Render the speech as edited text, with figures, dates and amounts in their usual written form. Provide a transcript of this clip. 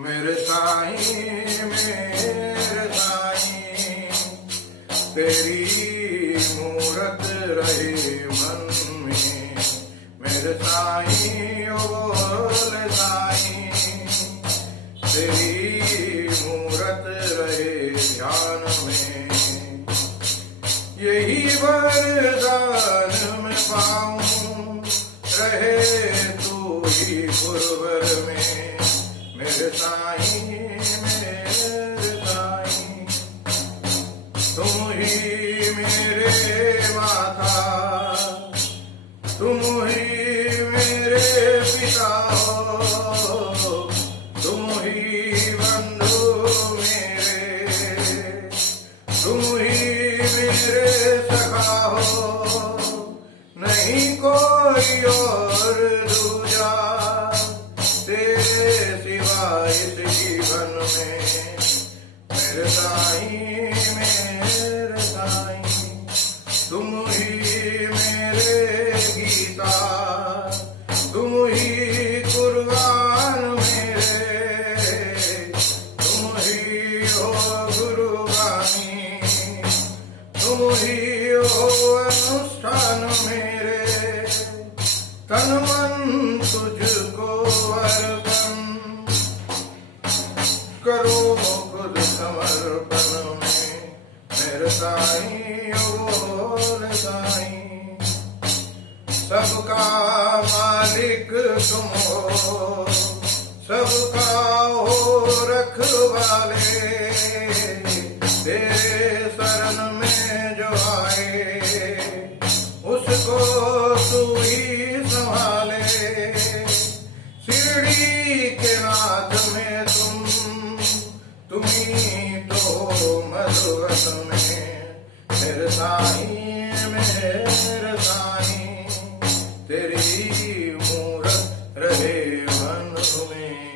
मेरे साईं, मेरे साईं, तेरी मूरत रहे मन में। मेरे साईं, ओ बोले साईं, तेरी मूरत रहे ध्यान में। यही वरदान मैं पाऊं, रहे तू ही गुरुवर में। मेरे साईं, मेरे साईं, तुम ही मेरे माता, तुम ही मेरे पिता हो, तुम ही बंधु मेरे, तुम ही मेरे सखा हो, नहीं कोई और दूजा तेरे सिवा इस जीवन में। मेरे साईं, मेरे साईं, तुम ही मेरे गीता, तुम ही कुर्बान मेरे, तुम ही हो गुरुबानी, तुम ही हो अनुष्ठान मेरे। तन मन तुझको अर्पण करो खुद समर्पण में। मेरे साईं, बोले साईं, सबका मालिक तुम हो, सबका हो रखवाले। तेरे शरण में जो आए, उसको तू ही संभाले। शिरडी के नाथ में तुम ही तो मधुवत में। मेरे साईं, मेरे साईं, तेरी मूरत रहे मन में।